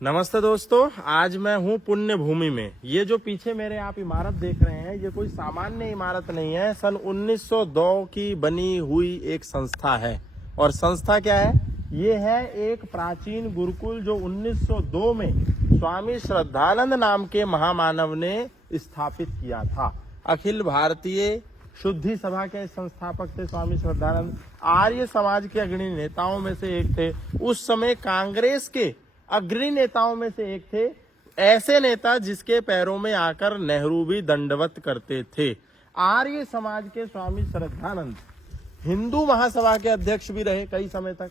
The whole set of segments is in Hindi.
नमस्ते दोस्तों, आज मैं हूँ पुण्य भूमि में। ये जो पीछे मेरे आप इमारत देख रहे हैं, ये कोई सामान्य इमारत नहीं है। सन 1902 की बनी हुई एक संस्था है। और संस्था क्या है? ये है एक प्राचीन गुरुकुल जो 1902 में स्वामी श्रद्धानंद नाम के महामानव ने स्थापित किया था। अखिल भारतीय शुद्धि सभा के संस्थापक थे स्वामी श्रद्धानंद। आर्य समाज के अग्रणी नेताओं में से एक थे। उस समय कांग्रेस के अग्रणी नेताओं में से एक थे, ऐसे नेता जिसके पैरों में आकर नेहरू भी दंडवत करते थे। आर्य समाज के स्वामी श्रद्धानंद हिंदू महासभा के अध्यक्ष भी रहे कई समय तक।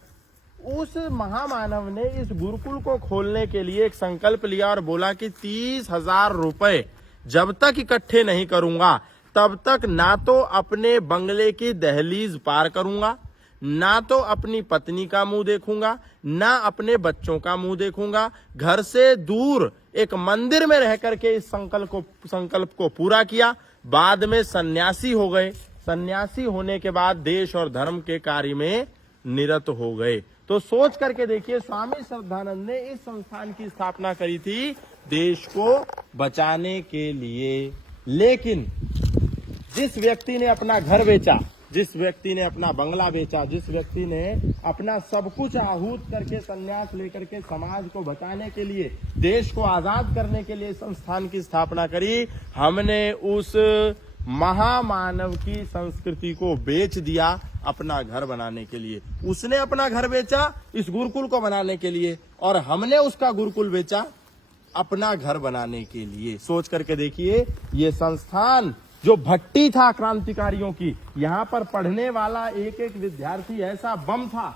उस महामानव ने इस गुरुकुल को खोलने के लिए एक संकल्प लिया और बोला कि 30,000 रुपए जब तक इकट्ठे नहीं करूंगा तब तक ना तो अपने बंगले की दहलीज पार करूंगा, ना तो अपनी पत्नी का मुंह देखूंगा, ना अपने बच्चों का मुंह देखूंगा। घर से दूर एक मंदिर में रह करके इस संकल्प को पूरा किया। बाद में सन्यासी हो गए। सन्यासी होने के बाद देश और धर्म के कार्य में निरत हो गए। तो सोच करके देखिए, स्वामी श्रद्धानंद ने इस संस्थान की स्थापना करी थी देश को बचाने के लिए। लेकिन जिस व्यक्ति ने अपना घर बेचा, जिस व्यक्ति ने अपना बंगला बेचा, जिस व्यक्ति ने अपना सब कुछ आहूत करके संन्यास लेकर के समाज को बचाने के लिए, देश को आजाद करने के लिए संस्थान की स्थापना करी, हमने उस महामानव की संस्कृति को बेच दिया अपना घर बनाने के लिए। उसने अपना घर बेचा इस गुरुकुल को बनाने के लिए, और हमने उसका गुरुकुल बेचा अपना घर बनाने के लिए। सोच करके देखिए, ये संस्थान जो भट्टी था क्रांतिकारियों की, यहाँ पर पढ़ने वाला एक एक विद्यार्थी ऐसा बम था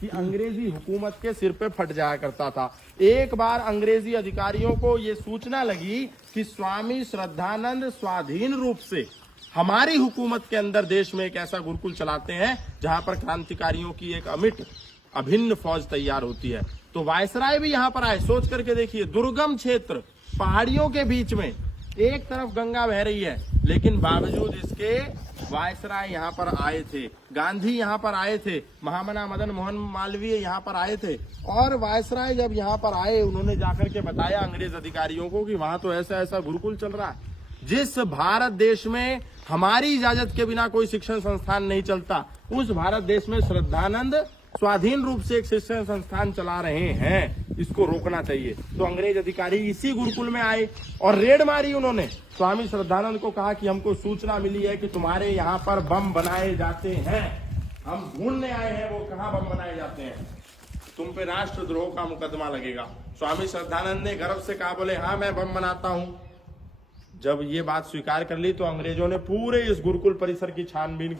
कि अंग्रेजी हुकूमत के सिर पे फट जाया करता था। एक बार अंग्रेजी अधिकारियों को ये सूचना लगी कि स्वामी श्रद्धानंद स्वाधीन रूप से हमारी हुकूमत के अंदर देश में एक ऐसा गुरुकुल चलाते हैं जहां पर क्रांतिकारियों की एक अमिट अभिन्न फौज तैयार होती है। तो वायसराय भी यहाँ पर आए। सोच करके देखिए, दुर्गम क्षेत्र, पहाड़ियों के बीच में, एक तरफ गंगा बह रही है, लेकिन बावजूद इसके वायसराय यहाँ पर आए थे। गांधी यहाँ पर आए थे, महामना मदन मोहन मालवीय यहाँ पर आए थे। और वायसराय जब यहाँ पर आए, उन्होंने जाकर के बताया अंग्रेज अधिकारियों को कि वहां तो ऐसा ऐसा गुरुकुल चल रहा है। जिस भारत देश में हमारी इजाजत के बिना कोई शिक्षण संस्थान नहीं चलता, उस भारत देश में श्रद्धानंद स्वाधीन रूप से एक शिक्षण संस्थान चला रहे हैं, इसको रोकना चाहिए। तो अंग्रेज अधिकारी इसी गुरुकुल में आए और रेड मारी। उन्होंने स्वामी श्रद्धानंद को कहा कि हमको सूचना मिली है कि तुम्हारे यहाँ पर बम बनाए जाते हैं, हम ढूंढने आए हैं वो कहाँ बम बनाए जाते हैं, तुम पे राष्ट्रद्रोह का मुकदमा लगेगा। स्वामी श्रद्धानंद ने गर्व से कहा, बोले हाँ मैं बम बनाता हूँ। जब ये बात स्वीकार कर ली तो अंग्रेजों ने पूरे इस गुरुकुल परिसर की छानबीन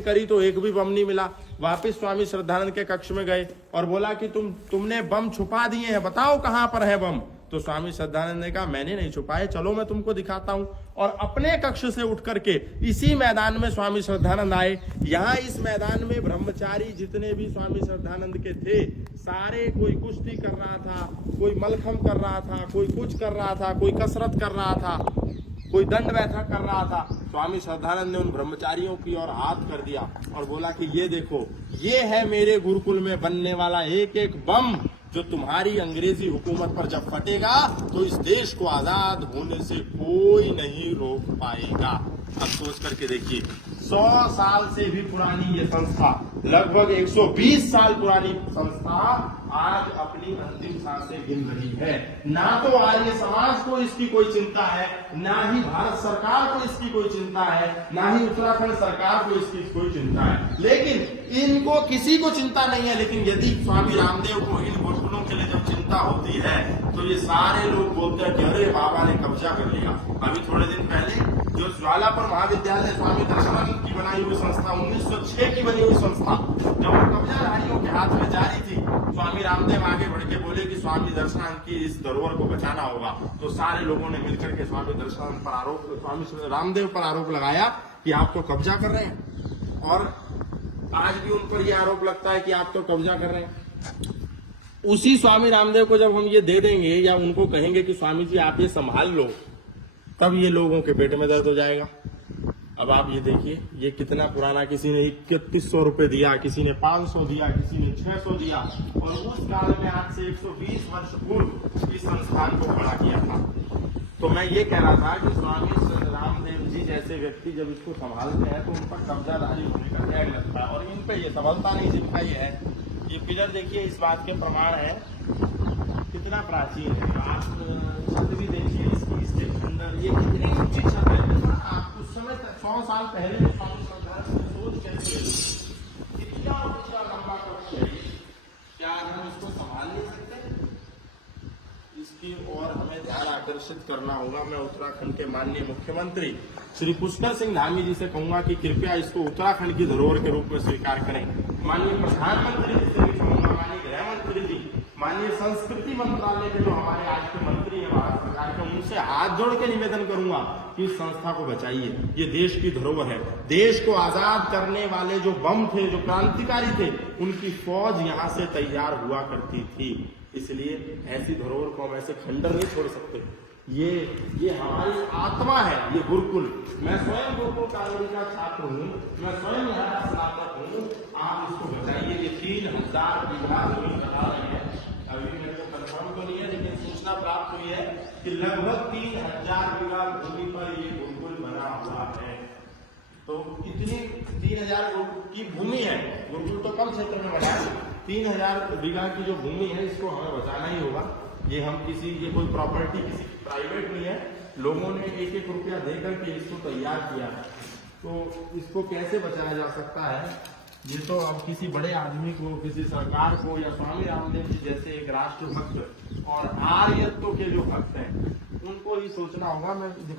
करी तो एक भी बम नहीं मिला। वापस स्वामी श्रद्धानंद के कक्ष में गए और बोला कि तुमने बम छुपा दिए हैं, बताओ कहां पर है बम। तो स्वामी श्रद्धानंद ने कहा, मैंने नहीं छुपाए, चलो मैं तुमको दिखाता हूं। और अपने कक्ष से उठ करके इसी मैदान में स्वामी श्रद्धानंद आए। यहाँ इस मैदान में ब्रह्मचारी जितने भी स्वामी श्रद्धानंद के थे, सारे, कोई कुश्ती कर रहा था, कोई मलखम कर रहा था, कोई कुछ कर रहा था, कोई कसरत कर रहा था, कोई दंड बैठक कर रहा था। स्वामी श्रद्धानंद ने उन ब्रह्मचारियों की ओर हाथ कर दिया और बोला कि ये देखो, ये है मेरे गुरुकुल में बनने वाला एक एक बम, जो तुम्हारी अंग्रेजी हुकूमत पर जब फटेगा तो इस देश को आजाद होने से कोई नहीं रोक पाएगा। अब सोच करके देखिए, 100 साल से भी पुरानी ये संस्था, लगभग 120 साल पुरानी संस्था आज अपनी अंतिम सांसें गिन रही है। ना तो आर्य समाज को इसकी कोई चिंता है, ना ही भारत सरकार को इसकी कोई चिंता है, ना ही उत्तराखंड सरकार को इसकी कोई चिंता है। लेकिन इनको किसी को चिंता नहीं है। लेकिन यदि स्वामी रामदेव को इन गुरुकुलों के लिए जब चिंता होती है तो ये सारे लोग बोलते हैं कि अरे बाबा ने कब्जा कर लिया। अभी थोड़े दिन पहले जो ज्वालापुर महाविद्यालय स्वामी दर्शनानंद की बनाई हुई संस्था, 1906 की बनी हुई संस्था, जब वो कब्जाधारियों के हाथ में जारी थी, स्वामी रामदेव आगे बढ़ के बोले कि स्वामी दर्शनानंद की इस धरोहर को बचाना होगा। तो सारे लोगों ने मिलकर के स्वामी दर्शनानंद पर स्वामी रामदेव पर आरोप लगाया कि आप तो कब्जा कर रहे हैं। और आज भी उन पर यह आरोप लगता है कि आप तो कब्जा कर रहे हैं। उसी स्वामी रामदेव को जब हम ये दे देंगे या उनको कहेंगे कि स्वामी जी आप ये संभाल लो, तब ये लोगों के पेट में दर्द हो जाएगा। अब आप ये देखिए, ये कितना पुराना, किसी ने 3100 रुपए दिया, किसी ने 500 दिया, किसी ने 600 दिया, और उस काल में आज से 120 वर्ष पूर्व इस संस्थान को खड़ा किया था। तो मैं ये कह रहा था कि स्वामी रामदेव जी जैसे व्यक्ति जब इसको संभालते हैं तो उन पर कब्जादारी होने का टैग लगता है, और इन पे ये संभलता नहीं। जिनका ये है, ये पिलर देखिए, इस बात के प्रमाण है कितना प्राचीन है। आप छत भी देखिए इसके अंदर, ये कितनी ऊंची छत है। आप उस समय 100 साल पहले स्वामी संस्थान की सोच कैसे है, कितना ऊंचा लंबा कक्ष है, क्या हम इसको संभाल नहीं सकते? इसकी ओर हमें ध्यान आकर्षित करना होगा। मैं उत्तराखंड के माननीय मुख्यमंत्री श्री पुष्कर सिंह धामी जी से कहूंगा कि कृपया इसको उत्तराखंड की धरोहर के रूप में स्वीकार करें। माननीय प्रधानमंत्री जी से भी कहूंगा, माननीय गृह मंत्री जी, माननीय संस्कृति मंत्रालय के जो हमारे आज के मंत्री हैं भारत सरकार के, उनसे हाथ जोड़ के निवेदन करूंगा कि इस संस्था को बचाइए। ये देश की धरोहर है। देश को आजाद करने वाले जो बम थे, जो क्रांतिकारी थे, उनकी फौज यहाँ से तैयार हुआ करती थी। इसलिए ऐसी धरोहर को हम ऐसे खंडर नहीं छोड़ सकते। ये हमारी आत्मा है, ये गुरुकुल। मैं स्वयं गुरुकुल कॉलेज का छात्र हूँ, मैं स्वयं यहाँ का स्नातक हूँ। आप इसको बचाइए। ये 3000 बीघा जमीन बता रहे हैं, अभी मेरे को कंफर्म तो नहीं है, लेकिन सूचना प्राप्त हुई है कि लगभग 3000 बीघा भूमि पर ये गुरुकुल बना हुआ है। तो इतनी 3000 की भूमि है, गुरुकुल तो कम क्षेत्र में बना है। 3000 बीघा की जो भूमि है, इसको हमें बचाना ही होगा। ये हम ये कोई प्रॉपर्टी किसी प्राइवेट नहीं है, लोगों ने 1-1 रुपया देकर के इसको तैयार किया है। तो इसको कैसे बचाया जा सकता है, ये तो अब किसी बड़े आदमी को, किसी सरकार को, या स्वामी रामदेव जी जैसे एक राष्ट्रभक्त और आर्यत्व के जो भक्त हैं, उनको ही सोचना होगा। मैं